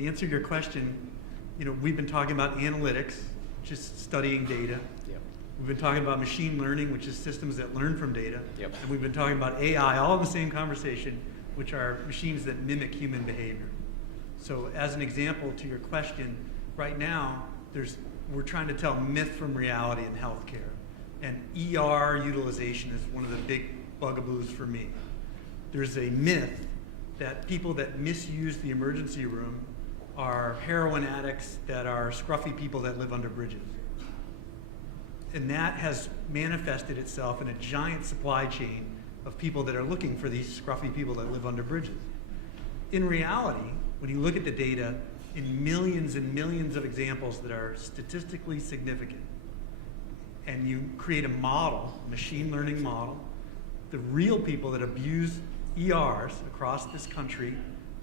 To answer your question, we've been talking about analytics, just studying data. Yep. We've been talking about machine learning, which is systems that learn from data. Yep. And we've been talking about AI, all in the same conversation, which are machines that mimic human behavior. So as an example to your question, right now, we're trying to tell myth from reality in healthcare. And ER utilization is one of the big bugaboos for me. There's a myth that people that misuse the emergency room are heroin addicts that are scruffy people that live under bridges. And that has manifested itself in a giant supply chain of people that are looking for these scruffy people that live under bridges. In reality, when you look at the data, in millions and millions of examples that are statistically significant, and you create a model, a machine learning model, the real people that abuse ERs across this country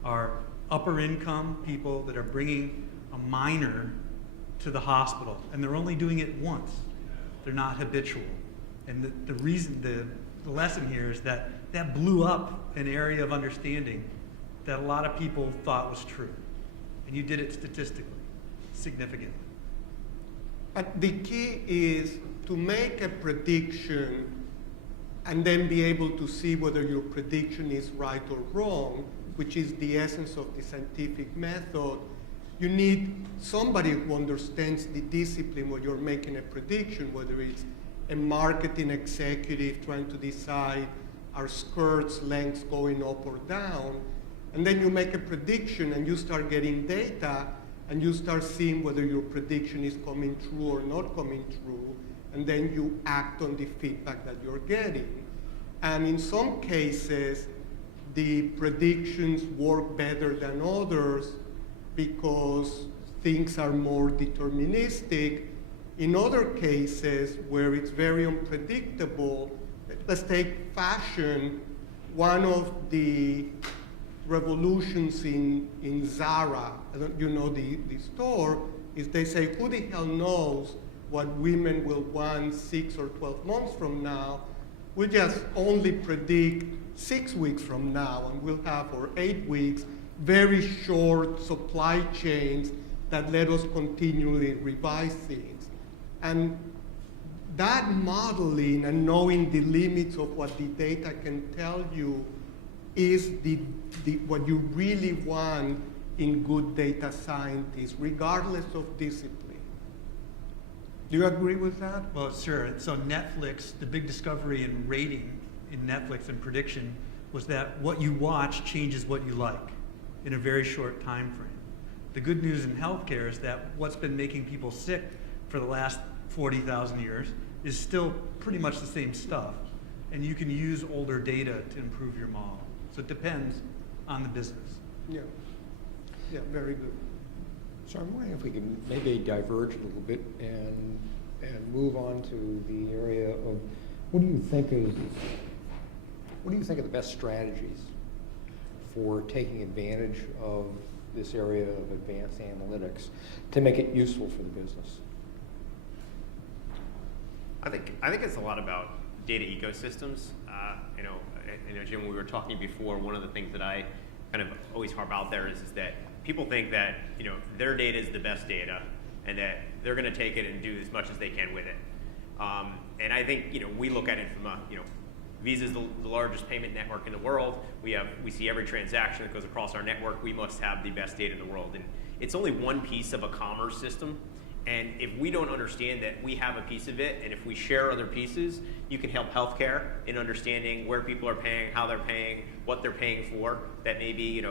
are upper income people that are bringing a minor to the hospital, and they're only doing it once. They're not habitual. And the reason, the lesson here is that blew up an area of understanding that a lot of people thought was true. And you did it statistically, significantly. But the key is to make a prediction and then be able to see whether your prediction is right or wrong, which is the essence of the scientific method. You need somebody who understands the discipline when you're making a prediction, whether it's a marketing executive trying to decide are skirts lengths going up or down, and then you make a prediction and you start getting data and you start seeing whether your prediction is coming true or not coming true, and then you act on the feedback that you're getting. And in some cases, the predictions work better than others because things are more deterministic. In other cases where it's very unpredictable, let's take fashion. One of the revolutions in Zara, the store, is they say, who the hell knows what women will want 6 or 12 months from now? We'll just only predict 6 weeks from now, and we'll have, or 8 weeks, very short supply chains that let us continually revise things. And that modeling and knowing the limits of what the data can tell you is what you really want in good data scientists, regardless of discipline. Do you agree with that? Well, sure. So Netflix, the big discovery in rating in Netflix and prediction was that what you watch changes what you like in a very short time frame. The good news in healthcare is that what's been making people sick for the last 40,000 years is still pretty much the same stuff. And you can use older data to improve your model. So it depends on the business. Yeah, very good. So I'm wondering if we can maybe diverge a little bit and move on to the area of what do you think are the best strategies for taking advantage of this area of advanced analytics to make it useful for the business? I think it's a lot about data ecosystems. Jim, we were talking before. One of the things that I kind of always harp out there is that people think that their data is the best data, and that they're going to take it and do as much as they can with it. And I think we look at it from Visa is the largest payment network in the world. We see every transaction that goes across our network. We must have the best data in the world, and it's only one piece of a commerce system. And if we don't understand that we have a piece of it, and if we share other pieces, you can help healthcare in understanding where people are paying, how they're paying, what they're paying for. That may be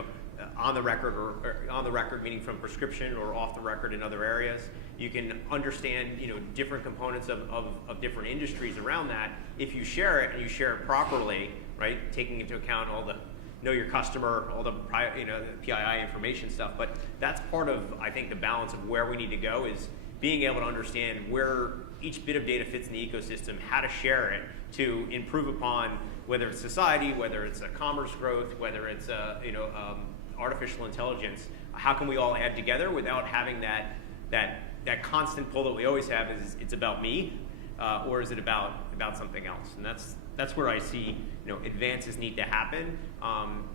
on the record or on the record, meaning from prescription, or off the record in other areas. You can understand different components of different industries around that. If you share it and you share it properly, right, taking into account all the know your customer, all the PII information stuff. But that's part of, I think, the balance of where we need to go is being able to understand where each bit of data fits in the ecosystem, how to share it to improve upon whether it's society, whether it's a commerce growth, whether it's artificial intelligence. How can we all add together without having that constant pull that we always have? Is it's about me, or is it about something else? And that's where I see advances need to happen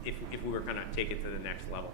if we were going to take it to the next level.